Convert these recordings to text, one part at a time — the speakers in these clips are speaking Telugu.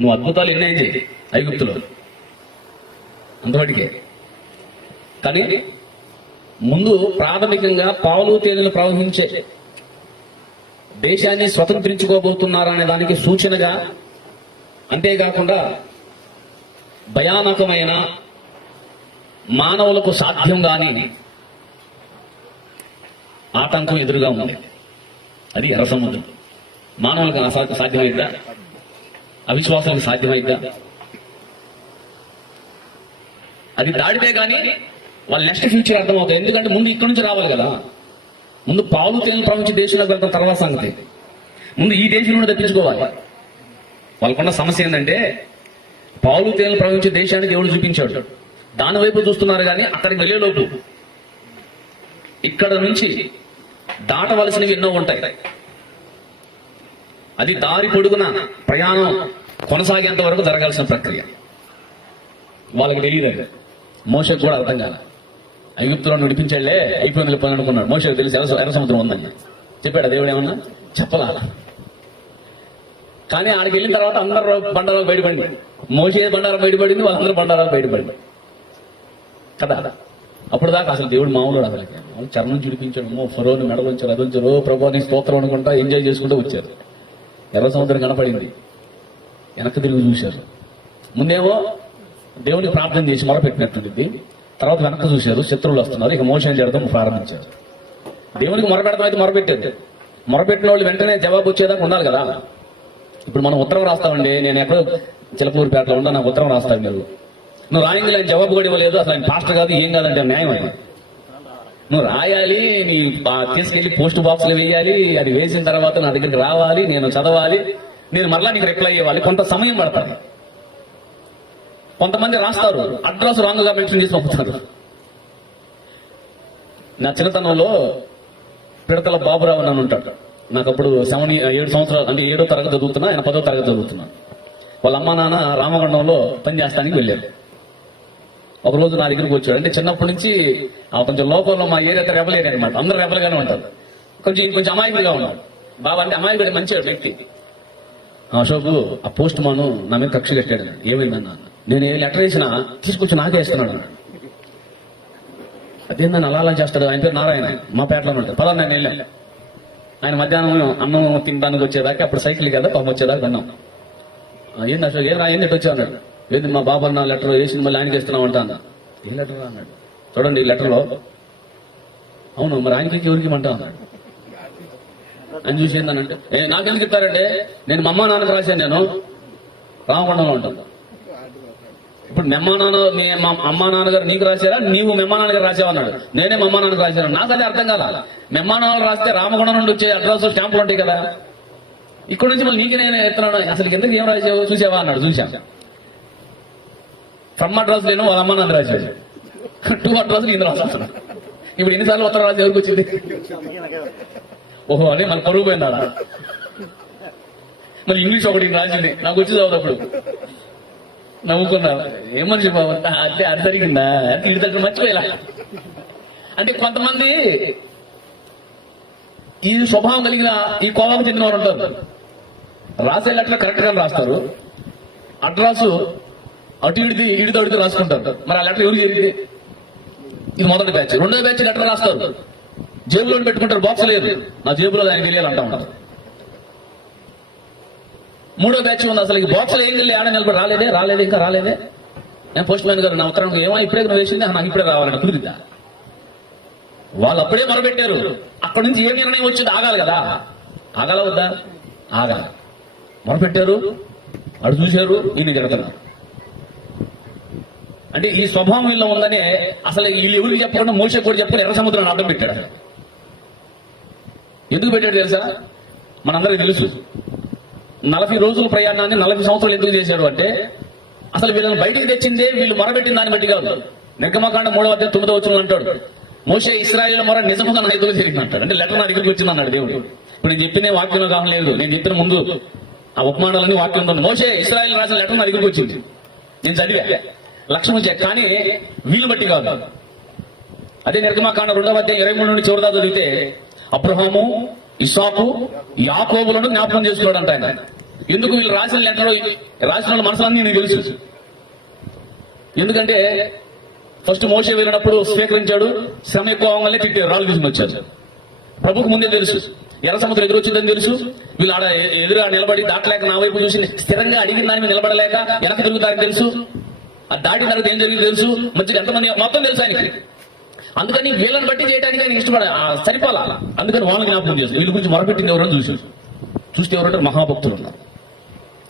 నువ్వు అద్భుతాలు ఎన్నైంది? ఐగుప్తులో. అంతవాటికే. కానీ ముందు ప్రాథమికంగా పాలు తేనెలు ప్రవహించే దేశాన్ని స్వతంత్రించుకోబోతున్నారనే దానికి సూచనగా అంతేకాకుండా భయానకమైన మానవులకు సాధ్యం కాని ఆటంకం ఎదురుగా ఉంది. అది ఎర్ర సముద్రం. మానవులకు సాధ్యమైందా? అవిశ్వాసాలు సాధ్యమైద్దా అది దాడితే కానీ వాళ్ళ నెక్స్ట్ ఫ్యూచర్ అర్థమవుతుంది. ఎందుకంటే ముందు ఇక్కడి నుంచి రావాలి కదా. ముందు పాలు తేనెలు ప్రపంచ దేశంలోకి వెళ్తాం తర్వాత సంగతి. ముందు ఈ దేశం నుండి తప్పించుకోవాలి. వాళ్ళకున్న సమస్య ఏంటంటే పాలు తేనెలు ప్రపంచ దేశాన్ని దేవుడు చూపించాడు. దాని వైపు చూస్తున్నారు కానీ అక్కడికి వెళ్ళేలోపు ఇక్కడ నుంచి దాటవలసినవి ఎన్నో ఉంటాయి. అది దారి పొడుగున ప్రయాణం. కొనసాగేంత వరకు జరగాల్సిన ప్రక్రియ. వాళ్ళకి తెలియదు మోసకు కూడా అర్థం కాల. ఐగుప్తులను నడిపించాళ్ళే అయిపోయింది పని అనుకున్నాడు. మోసకు తెలిసి ఎర్ర సముద్రం ఉందని. చెప్పాడు దేవుడు ఏమన్నా? చెప్పలాల కానీ ఆడికి వెళ్ళిన తర్వాత అందరూ బండారాలు బయటపడింది. మోసే బండారం బయటపడింది వాళ్ళందరూ బండారాలు బయటపడింది. కదా? అప్పుడు దాకా అసలు దేవుడు మామూలు అసలు వాళ్ళు చర్మం చూడిపించాడు మో ఫరోని మెడలుంచారు అదుంచారు ఓ స్తోత్రం అనుకుంటా ఎంజాయ్ చేసుకుంటూ వచ్చారు. ఎర్ర సముద్రం కనపడింది. వెనక్కి తిరిగి చూశారు. ముందేమో దేవుని ప్రార్థన చేసి మొరపెట్టినట్టుంది తర్వాత వెనక్కి చూశారు శత్రువులు వస్తున్నారు ఇక మోసం చేయడం ప్రారంభించారు. దేవునికి మొరపెడతాం అయితే మొరపెట్టేది. మొరపెట్టిన వాళ్ళు వెంటనే జవాబు వచ్చేదాకా ఉండాలి కదా. ఇప్పుడు మనం ఉత్తరం రాస్తామండి నేను ఎక్కడో చిలకూరుపేటలో ఉందా నాకు ఉత్తరం రాస్తాను మీరు. నువ్వు రాయంగా ఆయన జవాబు కూడా ఇవ్వలేదు అసలు ఆయన పాస్టర్ కాదు ఏం కాదంటే న్యాయం అది. నువ్వు రాయాలి నీ ఆ తీసుకెళ్ళి పోస్ట్ బాక్స్లో వేయాలి అది వేసిన తర్వాత నా దగ్గరికి రావాలి నేను చదవాలి నేను మరలా నీకు రిప్లై ఇవ్వాలి. కొంత సమయం పడుతుంది. కొంతమంది రాస్తారు. అడ్రస్ రాంగ్గా మెన్షన్ చేసి పంపుతారు. నా చిన్నతనంలో పిడతల బాబురావు నన్ను ఉంటాడు. నాకు అప్పుడు సెవెన్ ఏడు సంవత్సరాలు అంటే ఏడో తరగతి చదువుతున్నా ఆయన పదో తరగతి చదువుతున్నా. వాళ్ళ అమ్మ నాన్న రామగుండంలో పని చేస్తానికి వెళ్ళారు. ఒక రోజు నా దగ్గరికి వచ్చాడు. అంటే చిన్నప్పటి నుంచి ఆ కొంచెం లోపల మా ఏరియా రెబల్ ఏరియా అనమాట అందరూ రెబల్గానే ఉంటారు. కొంచెం కొంచెం అమాయకుడిగా ఉన్నాడు బాబా అంటే అమాయకుడు మంచి వ్యక్తి. అశోక్ ఆ పోస్ట్ మాను నా మీద కక్ష కట్టాడు. ఏమైందన్న? నేను ఏ లెటర్ వేసినా తీసుకొచ్చి నాకే ఇస్తున్నాడు అన్నాడు. అదేందని అలా అలా చేస్తాడు? ఆయన పేరు నారాయణ. మా పేటలో ఉంటాడు పదా నేను వెళ్ళాను. ఆయన మధ్యాహ్నం అన్నం తినడానికి వచ్చేదాకా అప్పుడు సైకిల్ కదా పాపం వచ్చేదాకా అన్నాం. ఏంది అశోక్? ఏం రా ఏంది వచ్చావు అన్నాడు. ఏంది మా బాబు అన్న లెటర్ వేసింది మళ్ళీ ఆయనకి ఇస్తున్నాం అంటా అన్న. ఏ లెటర్ అన్నాడు. చూడండి ఈ లెటర్లో. అవును మరి ఆయనకి ఎవరికి అంటా అన్నాడు. అని చూసి ఏందనంటే ఏ నాకెందుకు ఇస్తారంటే నేను మా అమ్మ నాన్నకు రాశాను నేను. రామకొండంలో ఉంటాను. ఇప్పుడు మెమ్మ నాన్న మీ మా అమ్మ నాన్నగారు నీకు రాశారా? నీవు మెమ్మ నాన్నగారు రాసావన్నాడు నేనే మా అమ్మ నాన్నకు రాశాను. నాకు అదే అర్థం కాదా మెమ్మ నాన్నలు రాస్తే రామగుండం నుండి వచ్చే అడ్రస్ స్టాంపులు ఉంటాయి కదా. ఇక్కడ నుంచి మళ్ళీ నీకు నేను ఎత్తున్నాను అసలు ఎందుకు ఏం రాసావు చూసావా అన్నాడు చూసాం ఫ్రమ్ అడ్రస్ నేను వాళ్ళ అమ్మ నాన్న రాశాడు. టూ అడ్రస్ ఇందులో రాస్తున్నాడు. ఇప్పుడు ఎన్నిసార్లు ఉత్తరం రాసి ఎవరికి వచ్చింది? ఓహో అని మన పరువు పోయిందా మళ్ళీ ఇంగ్లీష్ ఒకటి రాసింది. నాకు వచ్చి చదువుతప్పుడు నవ్వుకున్నా. ఏం మనిషి బాబు అంటే అది జరిగిందా? ఇటు దగ్గర మర్చిపోయేలా. అంటే కొంతమంది ఈ స్వభావం కలిగిన ఈ కోపం చెందినవారు ఉంటారు. రాసే లెటర్ కరెక్ట్గా రాస్తారు. అడ్రాసు అటు ఇడిది ఇడితో అడిగితే రాసుకుంటారు. మరి ఆ లెటర్ ఎవరికి జరిగింది ఇది మొదటి బ్యాచ్ రెండో బ్యాచ్ లెటర్ రాస్తారు. జేబులో పెట్టుకుంటారు బాక్స్ లేదు. నా జేబులో దానికి తెలియాలి అంటా ఉంటారు. మూడో బ్యాచ్ ఉంది అసలు ఈ బాక్స్ ఏం తెలియదు ఆడ నిలబడి రాలేదే రాలేదే ఇంకా రాలేదే. నేను పోస్ట్ మ్యాన్ గారు నా ఉత్తరం ఏమో ఇప్పుడే నువ్వు వేసింది నాకు ఇప్పుడే రావాలంటే కుదిరిద్దా వాళ్ళు అప్పుడే మొదలుపెట్టారు అక్కడి నుంచి ఏ నిర్ణయం వచ్చింది ఆగాలి కదా. ఆగాల వద్దా? ఆగాలి. మొదలుపెట్టారు అడు చూశారు ఈయన జరుగుతున్నారు అంటే ఈ స్వభావం వీళ్ళు ఉందనే అసలు వీళ్ళు ఎవరికి చెప్పకుండా మోసే కూడా చెప్పకుండా ఎర్ర సముద్రాన్ని అడ్డం పెట్టాడు అసలు. ఎందుకు పెట్టాడు తెలుసా? మనందరికీ తెలుసు. నలభై రోజుల ప్రయాణాన్ని నలభై సంవత్సరాలు ఎందుకు చేశాడు అంటే అసలు వీళ్ళని బయటికి తెచ్చిందే వీళ్ళు మొరబెట్టిన దాన్ని బట్టి కాదు. నిర్గమకాండ మూడవ అధ్యాయం తొమ్మిదో వచ్చిన అంటాడు. మోసే ఇస్రాయల్ మొర నిజముగా నా ఎదురు జరిగింది అంటాడు. అంటే లెటర్ నా దగ్గరికి వచ్చింది అన్నాడు దేవుడు. ఇప్పుడు నేను చెప్పిన వాక్యంలో కావలేదు నేను చెప్పిన ముందు ఆ ఉపమానాలన్నీ వాక్యం ఉంది మోసే ఇస్రాయల్ రాసిన లెటర్ నా దగ్గరికి వచ్చింది. నేను చదివా. లక్ష్యం వచ్చా కానీ వీళ్ళు బట్టి కాదు. అదే నిర్గమకాండ రెండవ అధ్యాయం ఇరవై మూడు నుండి చివరిదా చదివితే అబ్రహాము ఇసాకు యాకోబులను జ్ఞాపకం చేసుకున్నాడంట ఆయన. ఎందుకు వీళ్ళు రాసిన లెక్కలో రాసిన మనసులన్నీ నీకు తెలుసు? ఎందుకంటే ఫస్ట్ మోసే వెళ్ళినప్పుడు స్వీకరించాడు శ్రమ ఎక్కువ అవ్వగానే తిట్టారు రాళ్ళు తీసుకుని వచ్చారు ప్రభుకు ముందే తెలుసు ఎర్ర సముద్రం ఎదురు వచ్చిందని తెలుసు. వీళ్ళు ఆడ ఎదురు నిలబడి దాటలేక నా వైపు చూసి స్థిరంగా అడిగిన దాని మీద నిలబడలేక వెనక తిరుగుతారని తెలుసు. ఆ దాటిన తర్వాత ఏం జరిగింది తెలుసు. మంచిగా ఎంతమంది మొత్తం తెలుసు ఆయనకి. అందుకని వీళ్ళని బట్టి చేయడానికి ఆయన ఇష్టపడ ఆ, సరిపోలా. అందుకని వాళ్ళని జ్ఞాపకం చేస్తారు వీళ్ళ గురించి మొరపెట్టింది ఎవరో చూసి చూస్తే ఎవరంటే మహాభక్తులు ఉన్నారు.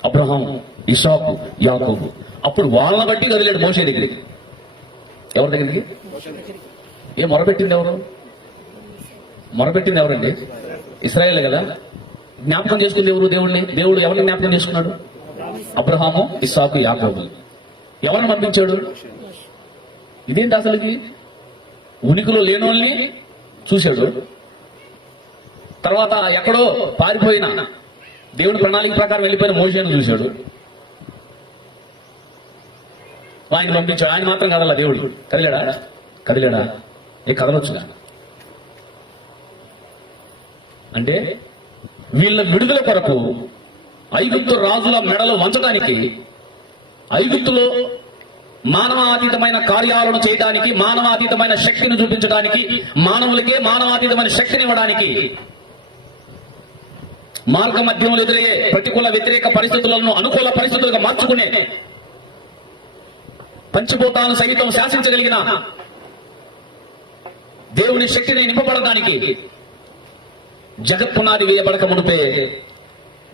అబ్రహం ఇషాకు యాకోబు. అప్పుడు వాళ్ళని బట్టి కదిలాడు మోసే దగ్గరికి. ఎవరి దగ్గరికి? ఏ మొరపెట్టింది ఎవరు? మొరపెట్టింది ఎవరండి? ఇస్రాయేల్ కదా. జ్ఞాపకం చేసుకుంది ఎవరు దేవుడిని దేవుడు ఎవరిని జ్ఞాపకం చేసుకున్నాడు? అబ్రహాము ఇస్సాకు యాకోబు ఎవరిని పంపించాడు? ఇదేంటి అసలుకి? ఉనికిలో లేనోళ్ళని చూశాడు. తర్వాత ఎక్కడో పారిపోయిన దేవుడి ప్రణాళిక ప్రకారం వెళ్ళిపోయిన మోషేను చూశాడు. ఆయన పంపించాడు. ఆయన మాత్రం కదలా దేవుడు. కదిలాడా? కదిలాడా? ఏ కదలొచ్చుగా? అంటే వీళ్ళ విడుదల కొరకు ఐగుప్తు రాజుల మెడలు వంచడానికి ఐగుప్తులో మానవాతీతమైన కార్యాలను చేయడానికి మానవాతీతమైన శక్తిని చూపించడానికి మానవులకే మానవాతీతమైన శక్తిని ఇవ్వడానికి మార్గ మధ్యంలో ఎదురయ్యే ప్రతికూల వ్యతిరేక పరిస్థితులను అనుకూల పరిస్థితులుగా మార్చుకునే పంచభూతాలను సైతం శాసించగలిగిన దేవుని శక్తిని నింపబడడానికి జగత్పునాది వేయబడక మునిపే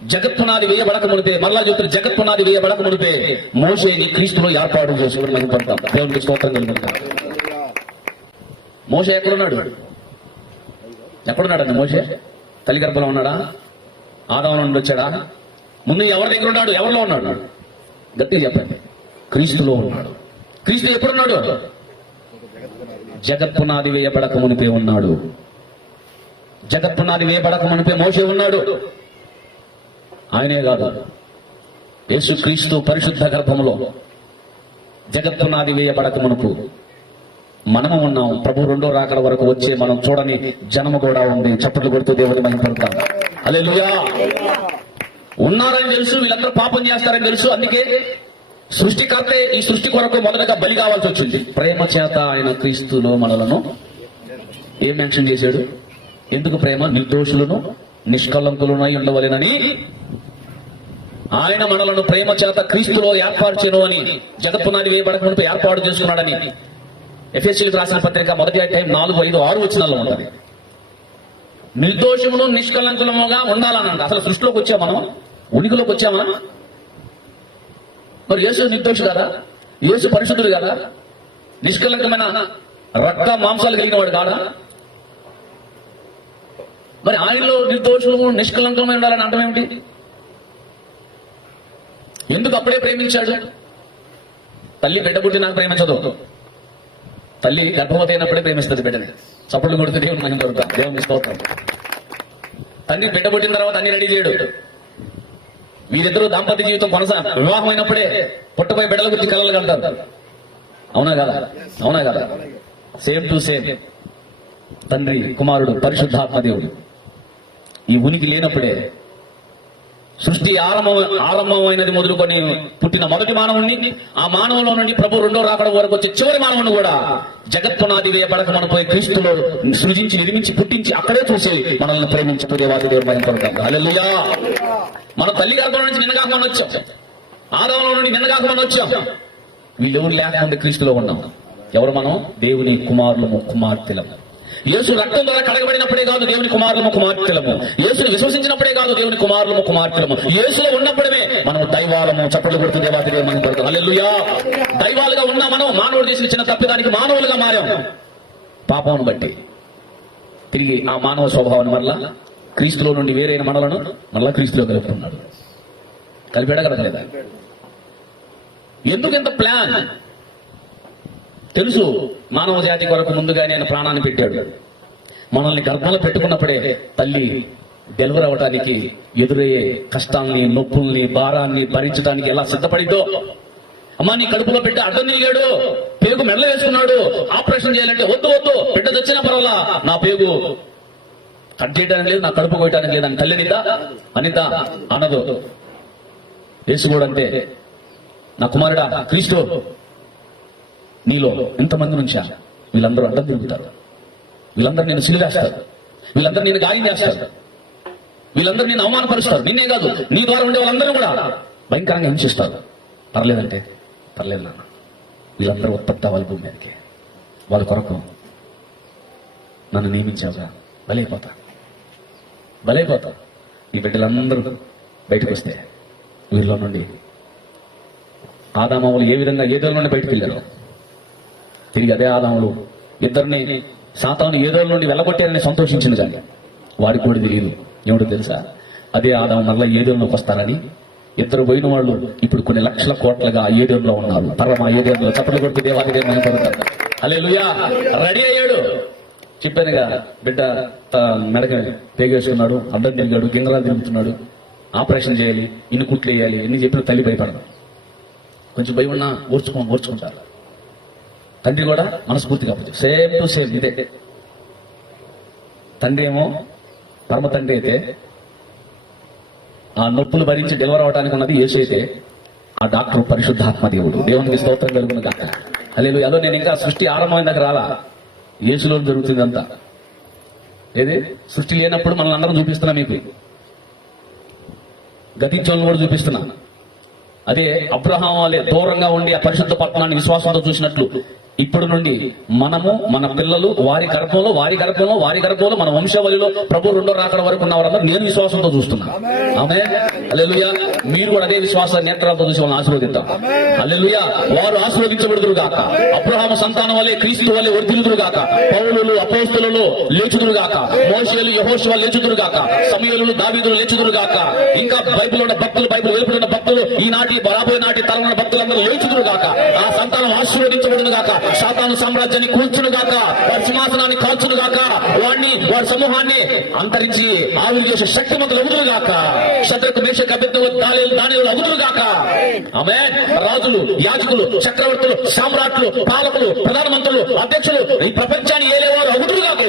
జగత్పునాది వేయబడక మునిపే మళ్ళా చెప్తారు జగత్పునాది వేయబడక మునిపే మోసేని క్రీస్తులో ఏర్పాటు చేసుకుని మనం పడతాం దేవునికి స్తోత్రం కలుగుతాం మోస ఎక్కడున్నాడు? ఎక్కడున్నాడండి మోసే తల్లి గర్భంలో ఉన్నాడా? ఆదాం నుండి వచ్చాడా? ముందు ఎవరి దగ్గర ఉన్నాడు? ఎవరిలో ఉన్నాడు? గట్టిగా చెప్పండి. క్రీస్తులో ఉన్నాడు. క్రీస్తు ఎప్పుడున్నాడు? జగత్పునాది వేయబడక మునిపే ఉన్నాడు. జగత్పునాది వేయబడక మునిపే మోసే ఉన్నాడు. ఆయనే కాదు. యేసుక్రీస్తు పరిశుద్ధ గర్భములో జగత్తునాది వేయబడక మునుపు మనము ఉన్నాం. ప్రభు రెండో రాకడ వరకు వచ్చే మనం చూడని జనము కూడా ఉంది. చప్పట్లు కొడుతూ దేవుని మనం పెడతాం అలే ఉన్నారని తెలుసు వీళ్ళందరూ పాపం చేస్తారని తెలుసు. అందుకే సృష్టికర్తే ఈ సృష్టి కొరకు మొదటగా బలి కావాల్సి వచ్చింది. ప్రేమ చేత ఆయన క్రీస్తులో మనలను ఏం మెన్షన్ చేశాడు? ఎందుకు ప్రేమ? నిర్దోషులను నిష్కలంకులనై ఉండవలెనని ఆయన మనలను ప్రేమ చేత క్రీస్తులో ఏర్పాటు అని జగత్పునాది వేయబడక మునుపు ఏర్పాటు చేసుకున్నాడని ఎఫ్ఎస్సీలకు రాసిన పత్రిక మొదటి అధ్యాయం నాలుగు ఐదు ఆరు వచ్చినాల్లో ఉంటుంది. నిర్దోషమును నిష్కలంకులముగా ఉండాలనంట. అసలు సృష్టిలోకి వచ్చామా మనం? ఉనికిలోకి వచ్చామా? మరి యేసు నిర్దోషి కదా? యేసు పరిశుద్ధుడు కదా? నిష్కలంకమైన రక్త మాంసాలు కలిగిన వాడు కాదా? మరి ఆయనలో నిర్దోషము నిష్కలంకమై ఉండాలని అంటం ఏమిటి? ఎందుకు అప్పుడే ప్రేమించాడు? తల్లి బిడ్డ పుట్టి నాకు ప్రేమించదు. తల్లి గర్భవతి అయినప్పుడే ప్రేమిస్తుంది బిడ్డని. చప్పట్లు కొడితే దేవుని మహిమ కొడతా దేవుని స్తోత్రం. తండ్రి బిడ్డ పుట్టిన తర్వాత అన్ని రెడీ చేయడు. వీరిద్దరూ దాంపత్య జీవితం కొనసా వివాహం అయినప్పుడే పుట్టపై బిడ్డల గురించి కలలు కంటారు అవునా కదా? అవునా కదా? సేమ్ టు సేమ్ తండ్రి కుమారుడు పరిశుద్ధాత్మ దేవుడు. ఈ ఉనికి లేనప్పుడే సృష్టి ఆరంభం ఆరంభమైనది మొదలుకొని పుట్టిన మొదటి మానవుణ్ణి ఆ మానవులో నుండి ప్రభు రెండో రాకడం వరకు వచ్చే చివరి మానవుని కూడా జగత్పునాది వేయబడక మనం క్రీస్తులో సృజించి నిర్మించి పుట్టించి అక్కడే చూసి మనల్ని ప్రేమించుతూ దేవాది దేవుడు భయం మన తల్లి గర్భం నుంచి నిన్నగాకమని వచ్చాం. ఆదవంలో నుండి నిన్నగాకమని వచ్చాం. వీళ్ళెవరు లేకుండా క్రీస్తులో ఉన్నాం? ఎవరు మనం? దేవుని కుమారులము కుమార్తెలము. యేసు రక్తం ద్వారా కడగబడినప్పుడే కాదు దేవుని కుమారులము కుమార్తెలము. యేసును విశ్వసించినప్పుడే కాదు దేవుని కుమారులము కుమార్తెలము. యేసులో ఉన్నప్పుడే మనం దైవాలము చప్పట్లు కొడుతూ దేవాతి దేవుని మనం పడతాం. దైవాలుగా ఉన్న మనం మానవుడు చేసిన చిన్న తప్పిదానికి మానవులుగా మారాం. పాపమును బట్టి తిరిగి ఆ మానవ స్వభావం వల్ల క్రీస్తులో నుండి వేరైన మనలను మళ్ళా క్రీస్తులో కలుపుతున్నాడు కలిపాడా కలగలేదా ఎందుకు ఇంత ప్లాన్ తెలుసు మానవ జాతి కొరకు ముందుగానే ఆయన ప్రాణాన్ని పెట్టాడు. మనల్ని గర్భంలో పెట్టుకున్నప్పుడే తల్లి డెలివరీ అవ్వడానికి ఎదురయ్యే కష్టాల్ని నొప్పుల్ని భారాన్ని భరించడానికి ఎలా సిద్ధపడిద్దో అమ్మా నీ కడుపులో బిడ్డ అడ్డం తిరిగాడు పేగు మెడలు వేసుకున్నాడు ఆపరేషన్ చేయాలంటే వద్దు వద్దు బిడ్డ తెచ్చినా పర్వాలా? నా పేగు కట్ చేయడానికి లేదు నా కడుపు కొట్టడానికి లేదు అని తల్లి నిద్దా అనిత అనదు. యేసు కూడా అంటే నా కుమారుడా క్రీస్తు నీలో ఎంతమంది నుంచా వీళ్ళందరూ అడ్డం తిరుగుతారు? వీళ్ళందరూ నేను సిలివేస్తారు వీళ్ళందరూ నేను గాయం చేస్తారు వీళ్ళందరూ నేను అవమానపరుస్తారు నిన్నే కాదు నీ ద్వారా ఉండే వాళ్ళందరూ కూడా భయంకరంగా హింసిస్తారు. పర్లేదంటే పర్లేదు నాన్న. వీళ్ళందరూ ఉత్పత్తి అవ్వాలి భూమి మీదకి. వాళ్ళ కొరకు నన్ను నియమించావుగా. బలైపోతా. బలైపోతా ఈ బిడ్డలందరూ బయటకు వస్తే వీళ్ళ నుండి ఆదామావులు ఏ విధంగా ఏదో నుండి బయటకు వెళ్ళారు? తిరిగి అదే ఆదాములు. ఇద్దరిని సాతాను ఏదో నుండి వెళ్ళగొట్టారని సంతోషించిన కానీ వారికి కూడా తెలియదు. ఏమిటో తెలుసా? అదే ఆదాము మళ్ళీ ఏదోలోకి వస్తారని. ఇద్దరు పోయిన వాళ్ళు ఇప్పుడు కొన్ని లక్షల కోట్లుగా ఆ ఏడేళ్ళలో ఉన్నారు. ఆ ఏడేళ్ళలో చప్పట్లు కొడుతూ దేవానికి మనపడతారు అలే రెడీ అయ్యాడు! చెప్పానుగా బిడ్డ త- మెడక పేగేసుకున్నాడు అడ్డం తిరిగాడు గింగరాలు తిరుగుతున్నాడు. ఆపరేషన్ చేయాలి ఇన్ని కుట్లు వేయాలి ఎన్ని చెప్పిన తల్లి భయపడదు. కొంచెం భయం ఉన్నా ఓర్చుకో ఓర్చుకుంటారు. తండ్రి కూడా మనస్ఫూర్తిగా అప్పచెప్పు. సేమ్ టు సేమ్ ఇదే. తండ్రి ఏమో పరమ తండ్రి అయితే ఆ నొప్పులు భరించి డెలివర్ అవడానికి ఉన్నది ఏసైతే అయితే ఆ డాక్టర్ పరిశుద్ధాత్మ దేవుడు. దేవునికి స్తోత్రం కలుగును కాక అలేదు అదో నేను ఇంకా సృష్టి ఆరంభమైన దగ్గర రాలా? ఏసులో జరుగుతుంది అంతా ఏది? సృష్టి లేనప్పుడు మనల్ని అందరం చూపిస్తున్నా మీకు. గతించోళ్ళని కూడా చూపిస్తున్నా. అదే అబ్రహాం వాళ్ళే దూరంగా ఉండి ఆ పరిశుద్ధ పట్టణాన్ని విశ్వాసంతో చూసినట్లు. ఇప్పుడు నుండి మనము మన పిల్లలు వారి గర్భంలో వారి గర్భంలో వారి గర్భంలో మన వంశవలిలో ప్రభు రెండో రాకడ వరకు ఉన్న వారందరూ నేను విశ్వాసంతో చూస్తున్నా ఆమె అల్లెలుయ మీరు కూడా అదే విశ్వాస నేత్రాలతో చూసి వాళ్ళని ఆశీర్వదిద్దాం. అల్లెలుయ వారు ఆశీర్వదించబడుదురు గాక. అబ్రహాము సంతానం వలె క్రీస్తు వలె వర్ధిల్లుదురు గాక. పౌరులు అపోస్తులలో లేచుదురు గాక. మోషలు యహోషువ లేచుదురు గాక. సమయలు దావీదులు లేచుదురు గాక. ఇంకా బైబిల్ ఉన్న భక్తులు బైబిల్ వెలుపుతున్న భక్తులు ఈనాటి బరాబోయే నాటి తరం భక్తులందరూ లేచుదురు గాక. ఆ సంతానం ఆశీర్వదించబడును గాక. సాతాను సామ్రాజ్యాన్ని కూల్చును గాక వారి సింహాసనాన్ని కాల్చును గాక వాడిని వారి సమూహాన్ని అంతరించి ఆవిరి చేసే శక్తిమంతులు అగుదురు గాక. శత్రుకు మేషకు అభ్యర్థులు దానిలు దానిలు అగుదురు గాక. ఆమె రాజులు యాజకులు చక్రవర్తులు సామ్రాట్లు పాలకులు ప్రధానమంత్రులు అధ్యక్షులు ఈ ప్రపంచాన్ని ఏలేవారు అగుదురు గాక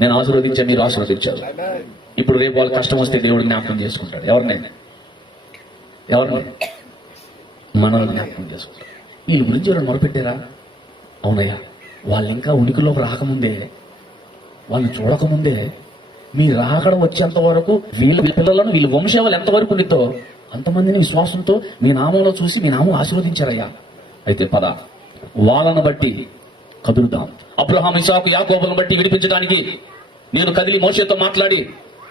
నేను ఆశీర్వదించాను మీరు ఆశీర్వదించారు. ఇప్పుడు రేపు వాళ్ళు కష్టం వస్తే దేవుడు జ్ఞాపకం చేసుకుంటాడు. ఎవరిని? ఎవరిని? మనల్ని జ్ఞాపకం చేసుకుంటాడు. వీళ్ళ గురించి ఎవరైనా మొరపెట్టారా? అవునయ్యా వాళ్ళు ఇంకా ఉనికిలోకి రాకముందే వాళ్ళు చూడకముందే మీ రాకడ వచ్చేంత వరకు వీళ్ళ పిల్లలను వీళ్ళ వంశవాళ్ళు ఎంతవరకు నీతో అంతమందిని విశ్వాసంతో మీ నామంలో చూసి మీ నామం ఆశీర్వదించారయ్యా. అయితే పద వాళ్ళను బట్టి కదులుదాం. అబ్రహాం ఇసాకు యాకోబులను బట్టి విడిపించడానికి నేను కదిలి మోసతో మాట్లాడి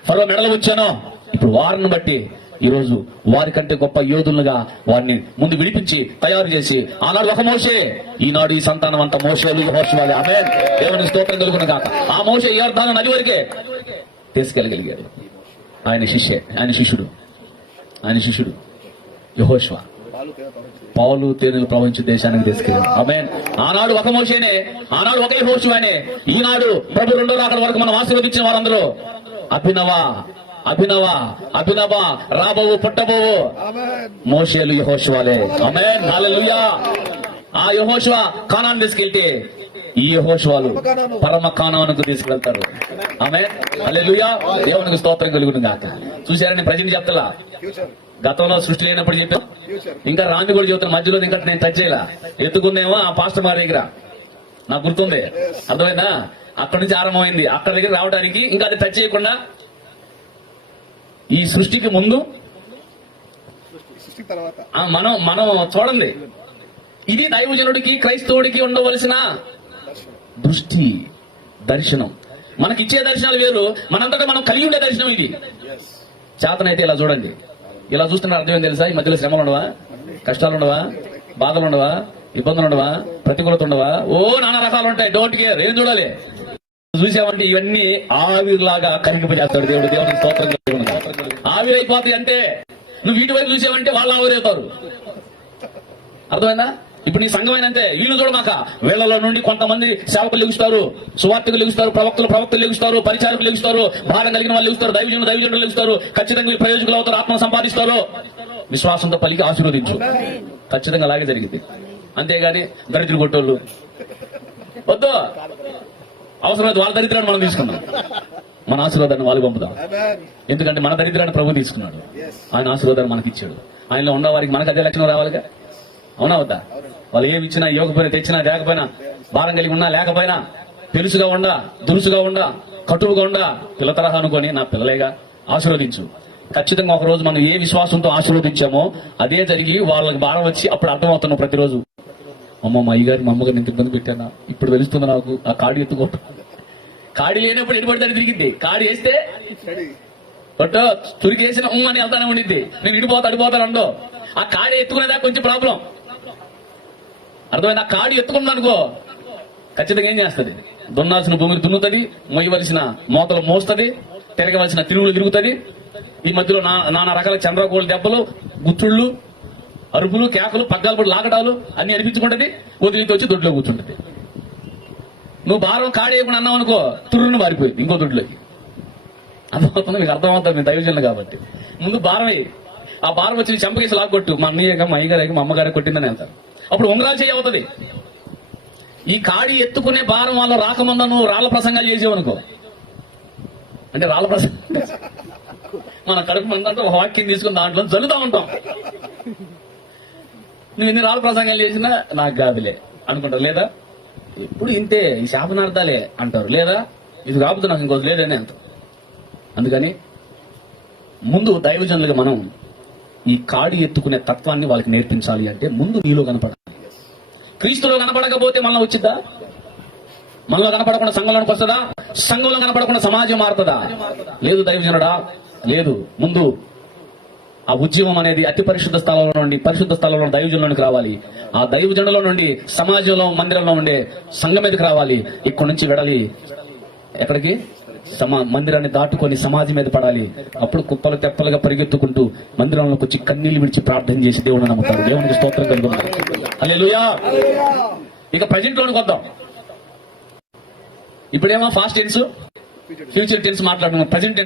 ఫరో మెడలు వచ్చాను ఇప్పుడు వారిని బట్టి ఈరోజు వారికంటే గొప్ప యోధులుగా వారిని ముందు విడిపించి తయారు చేసి ఆనాడు ఒక మోసే ఈనాడు ఈ సంతానం అంత మోసేలు హోషవాలే ఆమె దేవుని స్తోత్రం కలుగును కాక ఆ మోసే ఈ అర్థాన్ని నది వరకే తీసుకెళ్ళగలిగారు ఆయన శిష్యే ఆయన శిష్యుడు. ఆయన శిష్యుడు యహోష్వ. పావులు తేనెలు ప్రవహించే దేశానికి తీసుకెళ్ళాడు. అమేన్ ఆనాడు ఒక మోషేనే ఆనాడు ఒకే హోషువానే ఈనాడు ప్రభు రెండో రాకడ వరకు మనం ఆశీర్వదించిన వారందరూ అభినవ అభినవ అభినవ రాబోవు పుట్టబోవు. మోషేలు యహోషువాలే. ఆమె హల్లెలూయా. ఆ యహోష్వా కానాన్ని తీసుకెళ్తే ఈ యహోషువాలు పరమ కానానికి తీసుకెళ్తారు. ఆమె అల్లెలుయా దేవునికి స్తోత్రం కలుగును గాక. చూసారని ప్రజలు చెప్తలా గతంలో సృష్టి లేనప్పుడు చెప్పా? ఇంకా రాంది కూడా చెబుతున్నా. మధ్యలో ఇంకా నేను టచ్ చేయలా? ఎత్తుకుందేమో ఆ పాస్టర్ మా దగ్గర. నాకు గుర్తుంది. అర్థమైందా? అక్కడి నుంచి ఆరంభమైంది. అక్కడ దగ్గర రావడానికి ఇంకా అది టచ్ చేయకుండా ఈ సృష్టికి ముందు మనం మనం చూడండి. ఇది దైవజనుడికి క్రైస్తవుడికి ఉండవలసిన దృష్టి దర్శనం. మనకిచ్చే దర్శనాలు వేరు మనంతటా మనం కలిగి ఉండే దర్శనం ఇది. చేతనైతే ఇలా చూడండి. ఇలా చూస్తున్న అర్థం ఏం తెలుసా? ఈ మధ్యలో శ్రమలు ఉండవా? కష్టాలు ఉండవా? బాధలు ఉండవా? ఇబ్బందులు ఉండవా? ప్రతికూలత ఉండవా? ఓ నానా రకాలు ఉంటాయి. డోంట్ కేర్ ఏం చూడాలి? చూసామంటే ఇవన్నీ ఆవిరిలాగా కరిగిపోయేస్తాడు దేవుడు. దేవుడికి స్తోత్రం కలుగును అంటే నువ్వు వీటి వైపు చూసావంటే వాళ్ళు ఆవిరైపోతారు అర్థమైందా? ఇప్పుడు నీ సంఘం అంతే వీళ్ళు చూడమాక వీళ్ళలో నుండి కొంతమంది సేవకులు లెగుస్తారు సువార్తకులు లెగుస్తారు ప్రవక్తలు ప్రవక్తలు లెగుస్తారు పరిచారకులు లెగుస్తారు భారం కలిగిన వాళ్ళు లెగుస్తారు దైవజనులు దైవజనులు లెగుస్తారు ఖచ్చితంగా ప్రయోజకులు అవుతారు ఆత్మ సంపాదిస్తారు. విశ్వాసంతో పలికి ఆశీర్వదించు. ఖచ్చితంగా అలాగే జరిగింది అంతేగాని దరిద్ర కొట్టోళ్ళు. వద్దు. అవసరమైతే వాళ్ళ దరిద్రాన్ని మనం తీసుకుందాం. మన ఆశీర్వాదాన్ని వాళ్ళు పంపుదాం. ఎందుకంటే మన దరిద్రాన్ని ప్రభు తీసుకున్నాడు. ఆయన ఆశీర్వాదాన్ని మనకి ఇచ్చాడు ఆయనలో ఉన్న వారికి మనకు అదే లక్షణం రావాలిగా? అవునా వద్దా? వాళ్ళు ఏమి ఇచ్చినా ఇవ్వకపోయినా తెచ్చినా లేకపోయినా భారం కలిగి ఉన్నా లేకపోయినా పెలుసుగా ఉండా దురుసుగా ఉండా కటువుగా ఉండా పిల్ల తరహా అనుకొని నా పిల్లలేగా ఆశీర్వదించు. ఖచ్చితంగా ఒక రోజు మనం ఏ విశ్వాసంతో ఆశీర్వదించామో అదే జరిగి వాళ్ళకి భారం వచ్చి అప్పుడు అర్థమవుతున్నాం ప్రతిరోజు. అమ్మ మా అయ్యగారు మా అమ్మగారిని ఎంత ఇబ్బంది పెట్టానా? ఇప్పుడు తెలుస్తుంది నాకు ఆ కాడి ఎత్తుకోవటం కాడి లేనప్పుడు ఎటు తిరిగింది కాడి వేస్తే Ready. బట్ తురికేసిన ఉమ్ అని వెళ్తానే ఉండిద్ది. నేను ఇడిపోతా అడిపోతాను అండో ఆ కాడి ఎత్తుకునేదా కొంచెం ప్రాబ్లం. అర్థమైంది? ఆ కాడి ఎత్తుకున్నానుకో ఖచ్చితంగా ఏం చేస్తుంది? దున్నాల్సిన భూమిని దున్నుతుంది మొయ్యవలసిన మోతలు మోస్తుంది తిరగవలసిన తిరుగులు తిరుగుతుంది. ఈ మధ్యలో నా నానా రకాల చంద్రగోళ దెబ్బలు గుచ్చుళ్ళు అరుపులు కేకలు పగ్గాలు పడి లాగటాలు అన్ని అనిపించుకుంటది. వదిలితో వచ్చి దొడ్లో కూర్చుంటది. నువ్వు భారం కాడేయకుండా అన్నావు అనుకో తుర్రును మారిపోయింది ఇంకో దొడ్లోకి అర్థమవుతుంది? మీకు అర్థమవుతుంది మీ దైవజనులు కాబట్టి. ముందు భారం వేయి. ఆ భారం వచ్చి చెంపకేసి లాక్కొట్టు. మా అన్నయ్యగా మా అయ్యగారికి మా అమ్మగారికి కొట్టిందని వెళ్తారు. అప్పుడు ఉంగరాలు చేయి అవుతుంది. ఈ కాడి ఎత్తుకునే భారం వాళ్ళు రాకముందు నువ్వు రాళ్ళ ప్రసంగాలు చేసేవు అనుకో. అంటే రాళ్ళ ప్రసంగం. మన కడుపు మందంటే ఒక వాక్యం తీసుకుని దాంట్లో జల్లుతా ఉంటాం. నువ్వు ఎన్ని రాళ్ళ ప్రసంగాలు చేసినా నాకు కాదులే అనుకుంటా లేదా? ఎప్పుడు ఇంతే ఈ శాపనార్థాలే అంటారు. లేదా? ఇది కాకపోతే నాకు ఇంకోటి లేదని అంటారు. అందుకని ముందు దైవజనులుగా మనం ఈ కాడి ఎత్తుకునే తత్వాన్ని వాళ్ళకి నేర్పించాలి అంటే ముందు నీలో కనపడాలి. క్రీస్తులో కనపడకపోతే మనలో వచ్చిద్దా? మనలో కనపడకుండా సంఘంలోకి వస్తుందా? సంఘంలో కనపడకుండా సమాజం మారుతుందా? లేదు దైవజనుడా? లేదు. ముందు ఆ ఉద్యమం అనేది అతి పరిశుద్ధ స్థలంలో నుండి పరిశుద్ధ స్థలంలో దైవజనులకు రావాలి. ఆ దైవజనుల నుండి సమాజంలో మందిరంలో ఉండే సంఘం మీదకి రావాలి. ఇక్కడి నుంచి వెడలి ఎక్కడికి? సమా మందిరాన్ని దాటుకొని సమాజం మీద పడాలి. అప్పుడు కుప్పలు తెప్పలుగా పరిగెత్తుకుంటూ మందిరంలోకి వచ్చి కన్నీళ్ళు విడిచి ప్రార్థన చేసి దేవుని నమ్ముతారు. దేవునికి స్తోత్రం కలుగుతారు హల్లెలూయా! ఇక ప్రజెంట్ లోనికి వద్దాం. ఇప్పుడేమో ఫాస్ట్ టెన్స్ ఫ్యూచర్ టెన్స్ మాట్లాడుతున్నాం ప్రజెంట్